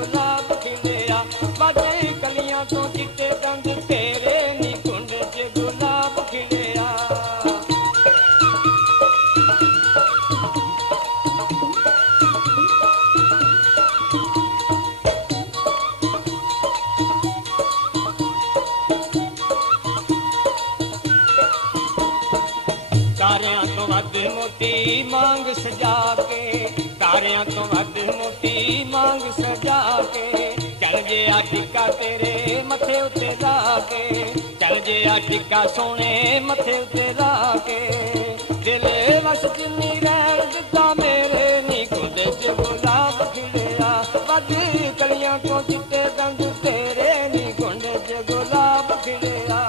गुलाब खिलिया वादे कलियां तो चिट्टे दंद तेरे नी कुंड च गुलाब खिलिया। तारियां तो वध मोती मांग सजा के, तारियां तो वध मोती मांग सजा के, चल जे आ टिक्का तेरे मथे उत्ते ला के, चल जे आ टिक्का सोने मथे उत्ते ला के, दिल वस चिन्नी रैण दिता मेरे नी कुंड च गुलाब खिलिया वध कलियां तो चिट्टे दंद तेरे नी कुंड च गुलाब खिलिया।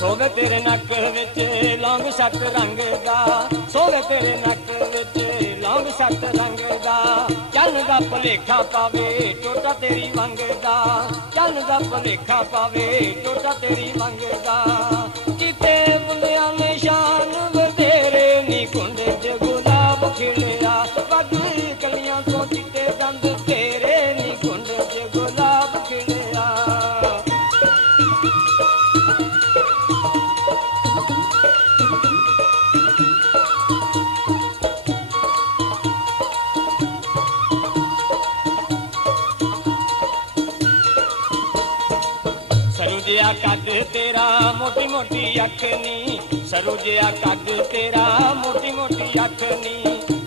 सोवे तेरे नक विच लौंग सत रंग दा, सोवे तेरे नक विच लौंग सत रंग दा, चलन दा भुलेखा पावे टोटा तेरी वंग दा, चलन दा भुलेखा पावे टोटा तेरी वंग दा, चिट्टे बुंदियां ने शान वधेरे नी कुंड च गुलाब खिलिया वध कलियां तो चिट्टे दंद तेरे नी कुंड च गुलाब खिलिया। सरू जिहा कद तेरा मोटी मोटी अख नी, सरू जिहा कद तेरा मोटी मोटी अख नी,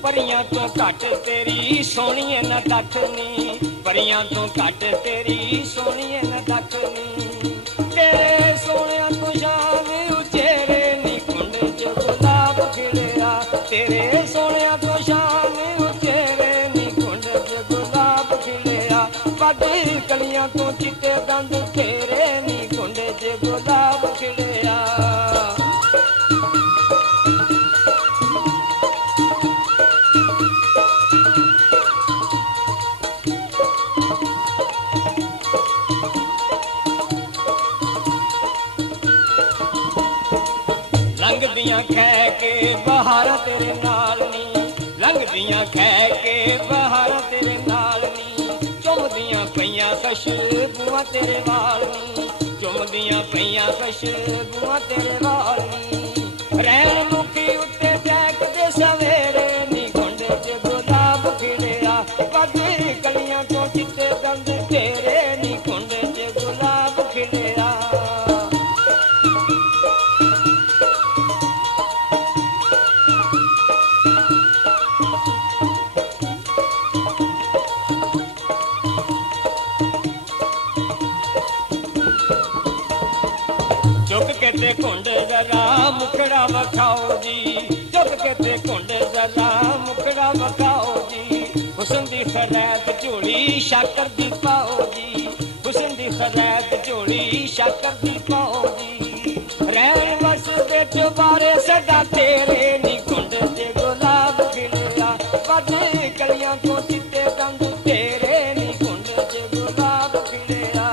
परियां तो घट तेरी सोहणीए न दख नी, परियां तो घट तेरी सोहणीए न दख नी, तेरे सोहणियां तो शान उचेरे नी कुंड च गुलाब खिलिया, तेरे सोहणियां तो शान उचेरे नी कुंड च गुलाब खिलिया वध कलियां तो चिट्टे दंद तेरे नी कुंड च गुलाब खिलिया। लंघदियां खै के बहारां तेरे नाल नी, लंघदियां खै के बहारां तेरे नाल नी, चुमदियां पईयां खुशबूआं तेरे वाल नी, चुमदियां पईयां खुशबूआं तेरे वाल नी, रैण मुखी उत्ते टहकदे सवेरे नी कुंड च गुलाब खिलिया वध कलियां तो चिट्टे दंद तेरे नी कुंड च गुलाब खिलिया। चुक के ते कुंड जरा मुखड़ा वखाओ जी, चुक के ते कुंड जरा मुखड़ा वखाओ जी, हुस्न दी खरैत झोली शाकर दी पाओ जी, हुस्न दी खरैत झोली शाकर दी पाओ जी, रैण वस दे चुबारे सदा तेरे नी कुंड च गुलाब खिलिया वध कलियां तो चिट्टे दंद तेरे नी कुंड च गुलाब खिलिया।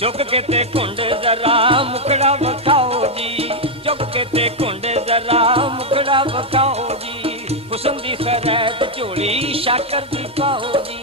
चुक के ते कुंड जरा मुखड़ा वखाओ जी, चुक के ते कुंड जरा मुखड़ा वखाओ जी, हुस्न दी खरैत झोली शाकर दी पाओ जी,